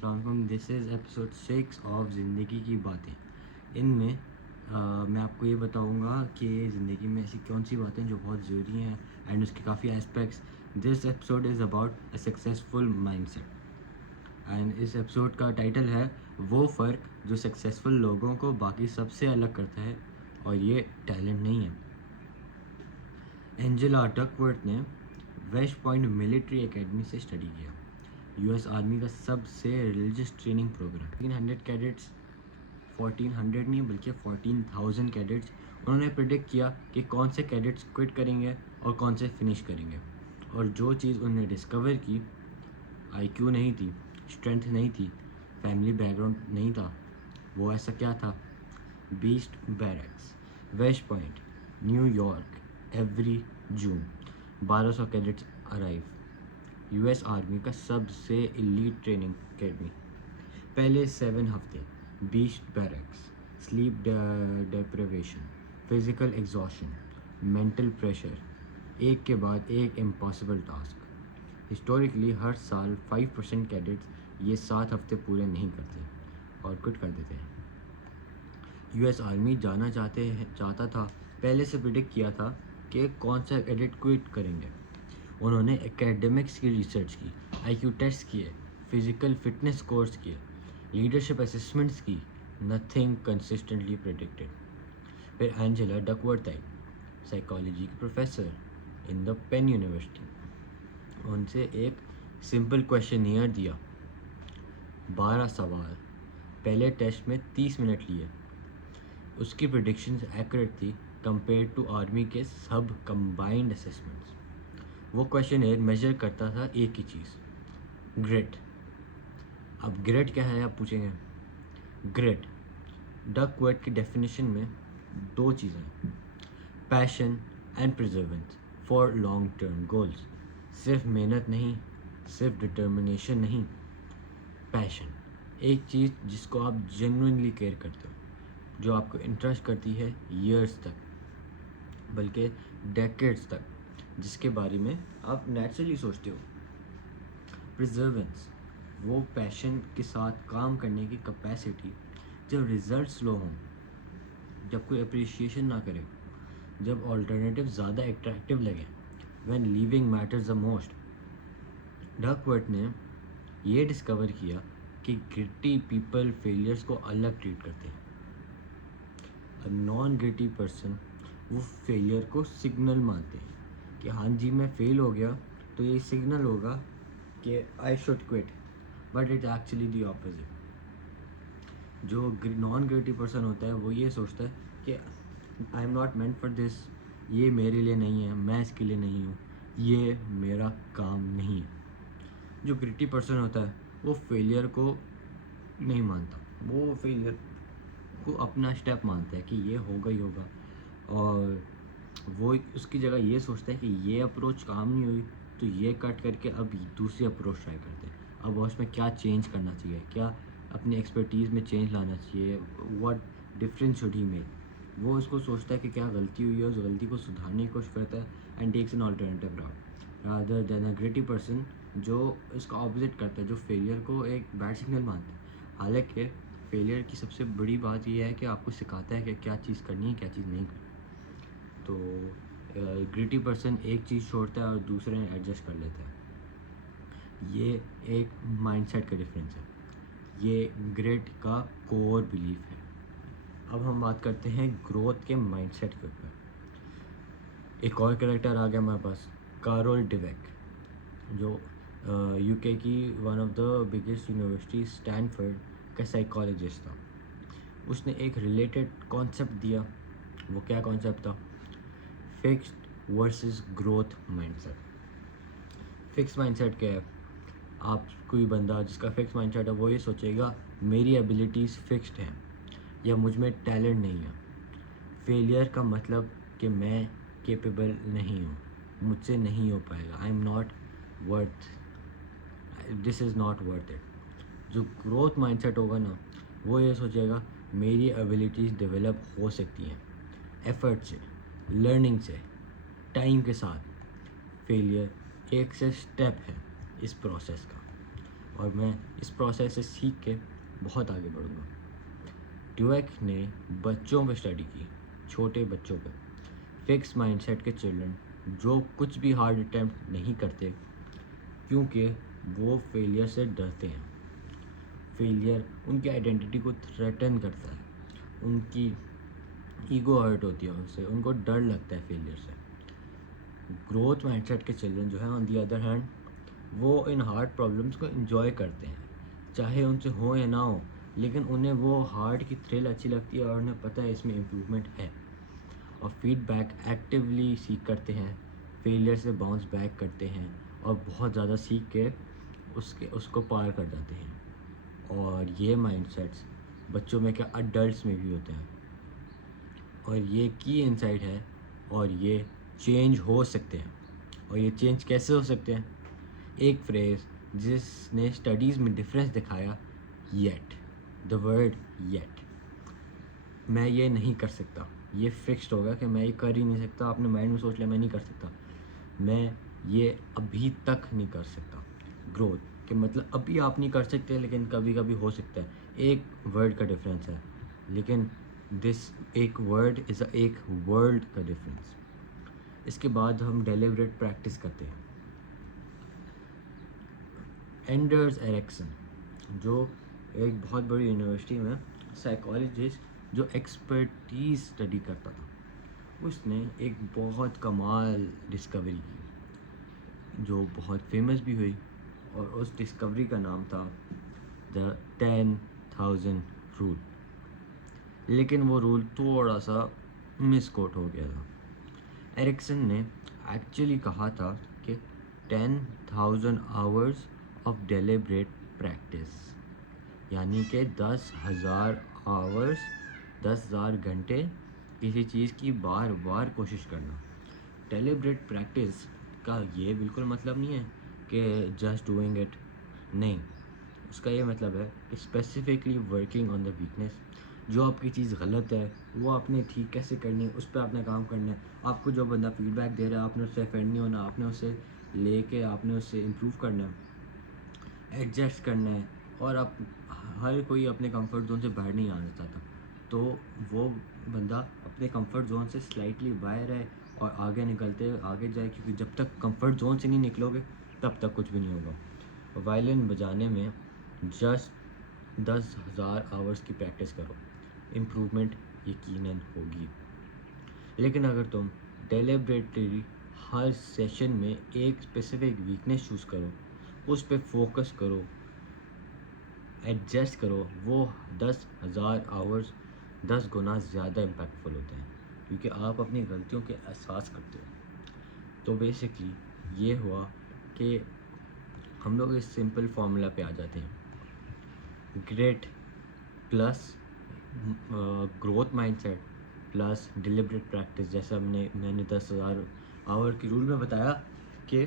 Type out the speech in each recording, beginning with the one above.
السلام علیکم. دس از episode 6 of زندگی کی باتیں. ان میں میں آپ کو یہ بتاؤں گا کہ زندگی میں ایسی کون سی باتیں جو بہت ضروری ہیں اینڈ اس کے کافی aspects. This episode is about a successful mindset and اس ایپیسوڈ کا ٹائٹل ہے وہ فرق جو سکسیزفل لوگوں کو باقی سب سے الگ کرتا ہے اور یہ ٹیلنٹ نہیں ہے. اینجلا ڈکورتھ نے ویسٹ پوائنٹ ملٹری اکیڈمی سے اسٹڈی کیا. یو ایس آرمی کا سب سے ریلیجس ٹریننگ پروگرام. 1400 کیڈٹس، 1400 نہیں بلکہ 14,000 کیڈٹس. انہوں نے پریڈکٹ کیا کہ کون سے کیڈٹس کوئٹ کریں گے اور کون سے فنش کریں گے. اور جو چیز انہوں نے ڈسکور کی، آئی کیو نہیں تھی، اسٹرینتھ نہیں تھی، فیملی بیک گراؤنڈ نہیں تھا. وہ ایسا کیا تھا؟ Beast barracks, West Point, New York. Every June 1200 cadets arrive. U S army کا سب سے ایلیٹ ٹریننگ اکیڈمی. پہلے 7 ہفتے beast barracks, sleep deprivation, physical exhaustion, mental pressure, ایک کے بعد ایک امپاسبل ٹاسک. ہسٹوریکلی ہر سال 5% کیڈٹس یہ 7 ہفتے پورے نہیں کرتے اور کوئٹ کر دیتے ہیں. یو ایس آرمی جانا چاہتا تھا، پہلے سے پریڈکٹ کیا تھا کہ کون سا کیڈٹ کوئٹ کریں گے. انہوں نے اکیڈمکس کی ریسرچ کی، آئی کیو ٹیسٹ کیے، فزیکل فٹنس کورس کیے، لیڈرشپ اسسمنٹس کی. Nothing consistently predicted. پھر اینجلا ڈکورتھ آئی، سائیکالوجی کی professor in the Penn university. ان سے ایک سمپل کویشچنیئر دیا، 12 سوال، پہلے ٹیسٹ میں 30 منٹ لیے. اس کی پریڈکشنز ایکوریٹ تھی کمپیئر ٹو آرمی کے سب کمبائنڈ اسسمنٹس. وہ کویشچنیئر میجر کرتا تھا ایک ہی چیز، گریٹ. اب گریٹ کیا ہے آپ پوچھیں گے؟ گریٹ ڈکورتھ کی ڈیفینیشن میں 2 چیزیں، passion and perseverance for long term goals. صرف محنت نہیں، صرف ڈٹرمنیشن نہیں، پیشن. ایک چیز جس کو آپ جینوئنلی کیئر کرتے ہو، جو آپ کو انٹرسٹ کرتی ہے ایئرس تک بلکہ ڈیکیڈس تک، جس کے بارے میں آپ نیچرلی سوچتے ہو. پرزیورنس وہ پیشن کے ساتھ کام کرنے کی کیپیسٹی جب ریزلٹس لو ہوں، جب کوئی اپریشیشن نہ کرے، جب آلٹرنیٹیو زیادہ اٹریکٹیو لگیں، when living matters the most. Duckworth نے یہ ڈسکور کیا کہ گریٹی پیپل فیلیئرس کو الگ ٹریٹ کرتے ہیں. نان گریٹی پرسن وہ فیلئر کو سگنل مانتے ہیں کہ ہاں جی میں فیل ہو گیا تو یہ سگنل ہوگا کہ I should quit, but it actually the opposite. جو نان گریٹی پرسن ہوتا ہے وہ یہ سوچتا ہے کہ آئی am not meant for this, یہ میرے لیے نہیں ہے، میں اس کے لیے نہیں ہوں، یہ میرا کام نہیں ہے. جو گریٹی پرسن ہوتا ہے وہ فیلئر کو نہیں مانتا، وہ فیلئر کو اپنا اسٹیپ مانتا ہے کہ یہ ہوگا ہی ہوگا، اور وہ اس کی جگہ یہ سوچتا ہے کہ یہ اپروچ کام نہیں ہوئی تو یہ کٹ کر کے اب دوسری اپروچ ٹرائی کرتے ہیں. اب اس میں کیا چینج کرنا چاہیے، کیا اپنی ایکسپرٹیز میں چینج لانا چاہیے، what difference should he make. وہ اس کو سوچتا ہے کہ کیا غلطی ہوئی ہے، اس غلطی کو سدھارنے کی کوشش کرتا ہے and tax N alternative route rather than a gritty person جو اس کا اپوزٹ کرتا ہے، جو فیلئر کو ایک بیڈ سگنل مانتا ہے. حالانکہ فیلئر کی سب سے بڑی بات یہ ہے کہ آپ کو سکھاتا ہے کہ کیا چیز کرنی ہے، کیا چیز نہیں کرنی. تو گریٹی پرسن ایک چیز چھوڑتا ہے اور دوسرے ایڈجسٹ کر لیتا ہے. یہ ایک مائنڈ سیٹ کا ڈفرینس ہے، یہ گریٹ کا کور بلیف ہے. اب ہم بات کرتے ہیں گروتھ کے مائنڈ سیٹ کے اوپر. ایک اور کریکٹر آ گیا ہمارے پاس، کارول ڈویک، جو یو کے کی one of the biggest university Stanford کا سائیکالوجسٹ تھا. اس نے ایک ریلیٹڈ کانسیپٹ دیا. وہ کیا کانسیپٹ تھا؟ Fixed versus growth mind set. Fix mind set کیا ہے؟ آپ کوئی بندہ جس کا فکس مائنڈ سیٹ ہے وہ یہ سوچے گا میری ایبیلیٹیز فکسڈ ہیں یا مجھ میں ٹیلنٹ نہیں ہے. فیلئر کا مطلب کہ میں کیپیبل نہیں ہوں، مجھ سے نہیں ہو پائے گا، I am not worth, this is not worth it. جو گروتھ مائنڈ سیٹ ہوگا نا، وہ یہ سوچے گا میری ایبیلیٹیز ڈیولپ ہو سکتی ہیں ایفرٹ سے، لرننگ سے، ٹائم کے ساتھ. فیلئر ایک سے اسٹیپ ہے اس پروسیس کا، اور میں اس پروسیس سے سیکھ کے بہت آگے بڑھوں گا. ڈویک نے بچوں پہ اسٹڈی کی, چھوٹے بچوں پہ, فکس مائنڈ سیٹ کے چلڈرن جو کچھ بھی ہارڈ اٹیمپٹ نہیں کرتے کیونکہ وہ فیلئر سے ڈرتے ہیں. فیلئر ان کی آئیڈینٹی کو تھریٹن کرتا ہے, ان کی ایگو ہرٹ ہوتی ہے اس سے, ان کو ڈر لگتا ہے فیلئر سے. گروتھ مائنڈ سیٹ کے چلڈرن جو ہیں آن دی ادر ہینڈ وہ ان ہارڈ پرابلمس کو انجوائے کرتے ہیں, چاہے ان سے ہو یا نہ ہو, لیکن انہیں وہ ہارڈ کی تھرل اچھی لگتی ہے اور انہیں پتہ ہے اس میں امپرومنٹ ہے. اور فیڈ بیک ایکٹیولی سیکھ کرتے ہیں, فیلئر سے باؤنس بیک کرتے ہیں اور بہت زیادہ سیکھ کے اس کو پار کر جاتے ہیں. اور یہ مائنڈ سیٹس بچوں میں کیا اڈلٹس میں بھی ہوتے ہیں, اور یہ کی انسائٹ ہے, اور یہ چینج ہو سکتے ہیں. اور یہ چینج کیسے ہو سکتے ہیں؟ ایک فریز جس نے اسٹڈیز میں ڈفرینس دکھایا, یٹ, دا ورڈ یٹ. میں یہ نہیں کر سکتا, یہ فکسڈ ہوگا کہ میں یہ کر ہی نہیں سکتا. آپ نے مائنڈ میں سوچ لیا میں نہیں کر سکتا, میں یہ ابھی تک نہیں کر سکتا. گروتھ کہ مطلب ابھی آپ نہیں کر سکتے لیکن کبھی کبھی ہو سکتا ہے. ایک ورڈ کا ڈفرینس ہے, لیکن دس ایک ورڈ از ایک ورلڈ کا ڈفرینس. اس کے بعد ہم ڈیلیبریٹ پریکٹس کرتے ہیں. اینڈرز ایرکسن جو ایک بہت بڑی یونیورسٹی میں سائیکالوجسٹ جو ایکسپرٹیز اسٹڈی کرتا تھا, اس نے ایک بہت کمال ڈسکوری کی جو بہت فیمس بھی ہوئی, اور اس ڈسکوری کا نام تھا دا 10,000 رول. لیکن وہ رول تھوڑا سا مس کوٹ ہو گیا تھا. ایرکسن نے ایکچولی کہا تھا کہ 10,000 آورز آف ڈیلیبریٹ پریکٹس, یعنی کہ 10,000 آورز, 10,000 گھنٹے کسی چیز کی بار بار کوشش کرنا. ڈیلیبریٹ پریکٹس کا یہ بالکل مطلب نہیں ہے کہ جسٹ ڈوئنگ اٹ, نہیں. اس کا یہ مطلب ہے کہ specifically working on the weakness. جو آپ کی چیز غلط ہے وہ آپ نے ٹھیک کیسے کرنی ہے, اس پہ آپ نے کام کرنا ہے. آپ کو جو بندہ فیڈ بیک دے رہا ہے آپ نے اس سے افینڈ نہیں ہونا, آپ نے اسے لے کے آپ نے اس سے امپروو کرنا ہے, ایڈجسٹ کرنا ہے. اور آپ ہر کوئی اپنے کمفرٹ زون سے باہر نہیں آنا چاہتا, تو وہ بندہ اپنے کمفرٹ زون سے سلائٹلی باہر ہے اور آگے نکلتے آگے جائے, کیونکہ جب تک کمفرٹ زون سے نہیں نکلو گے تب تک کچھ بھی نہیں ہوگا. وائلن بجانے میں جسٹ 10,000 آورس کی پریکٹس کرو, امپرومنٹ یقیناً ہوگی. لیکن اگر تم ڈیلیبریٹلی ہر سیشن میں ایک اسپیسیفک ویکنیس چوز کرو, اس پہ فوکس کرو, ایڈجسٹ کرو, وہ 10,000 آورس 10 گنا زیادہ امپیکٹفل ہوتے ہیں, کیونکہ آپ اپنی غلطیوں کے احساس کرتے ہو. تو بیسکلی یہ ہوا کہ ہم لوگ اس سمپل فارمولا پہ آ جاتے ہیں. Great plus growth mind set plus deliberate practice. جیسا میں نے 10,000 آور کی رول میں بتایا کہ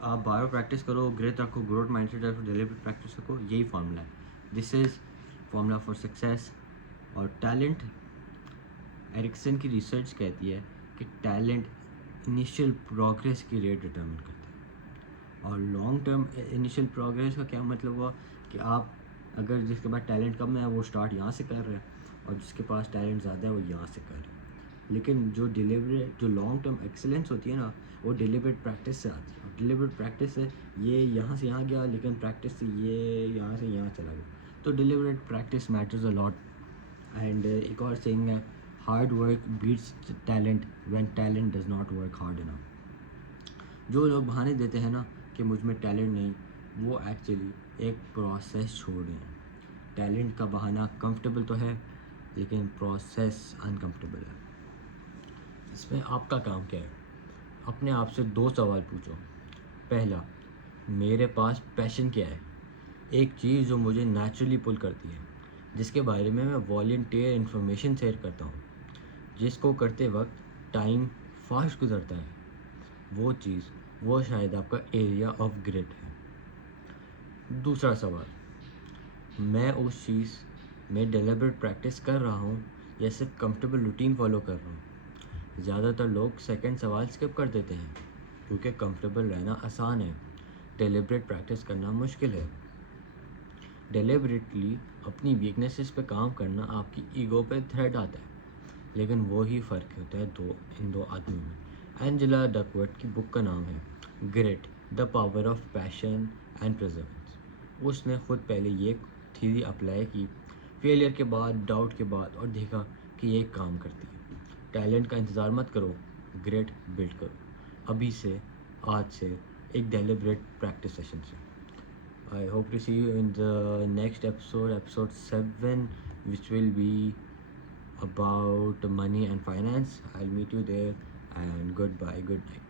آپ بار پریکٹس کرو, گریت رکھو, گروتھ مائنڈ سیٹ رکھو, ڈیلیبریٹ پریکٹس رکھو. یہی فارمولا ہے. دس از فارمولا فار سکسیس. اور ٹیلنٹ, ایرکسن کی ریسرچ کہتی ہے کہ ٹیلنٹ انیشیل پروگریس کی ریٹ ڈٹرمن کرتا ہے. اور لانگ ٹرم انیشیل پروگریس کا کیا مطلب ہوا کہ آپ اگر جس کے پاس ٹیلنٹ کم ہے وہ اسٹارٹ یہاں سے کر رہے ہیں, اور جس کے پاس ٹیلنٹ زیادہ ہے وہ یہاں سے کر رہے ہیں. لیکن جو لانگ ٹرم ایکسلنس ہوتی ہے نا, وہ ڈیلیبریٹ پریکٹس سے آتی ہے. اور ڈیلیبریٹ پریکٹس سے یہ یہاں سے یہاں گیا, لیکن پریکٹس سے یہ یہاں سے یہاں چلا گیا. تو deliberate practice matters a lot. And ایک اور سینگ ہے, hard work beats talent when talent does not work hard enough. جو لوگ بہانے دیتے ہیں نا کہ مجھ میں ٹیلنٹ نہیں, وہ ایکچولی ایک پروسیس چھوڑ رہے ہیں. ٹیلنٹ کا بہانہ کمفرٹیبل تو ہے, لیکن پروسیس انکمفرٹیبل ہے. اس میں آپ کا کام کیا ہے؟ اپنے آپ سے 2 سوال پوچھو. پہلا, میرے پاس پیشن کیا ہے؟ ایک چیز جو مجھے نیچرلی پل کرتی ہے, جس کے بارے میں والنٹیئر انفارمیشن شیئر کرتا ہوں, جس کو کرتے وقت ٹائم فاسٹ گزرتا ہے. وہ چیز, وہ شاید آپ کا ایریا آف گریٹ ہے. دوسرا سوال, میں اس چیز میں ڈیلیبریٹ پریکٹس کر رہا ہوں یا صرف کمفرٹیبل روٹین فالو کر رہا ہوں. زیادہ تر لوگ سیکنڈ سوال اسکپ کر دیتے ہیں, کیونکہ کمفرٹیبل رہنا آسان ہے, ڈیلیبریٹ پریکٹس کرنا مشکل ہے. ڈیلیبریٹلی اپنی ویکنیسز پہ کام کرنا آپ کی ایگو پہ تھریٹ آتا ہے، لیکن وہی فرق ہوتا ہے ان دو آدمیوں میں۔ اینجلا ڈکورٹ کی بک کا نام ہے grit, the power of passion and perseverance. اس نے خود پہلے یہ تھیوری اپلائی کی فیلئر کے بعد، ڈاؤٹ کے بعد، اور دیکھا کہ یہ کام کرتی ہے۔ ٹیلنٹ کا انتظار مت کرو، گریٹ بلڈ کرو، ابھی سے، آج سے، ایک ڈیلیبریٹ پریکٹس سیشن سے۔ I hope to see you in the next episode, episode 7, which will be about money and finance. I'll meet you there, and goodbye, good night.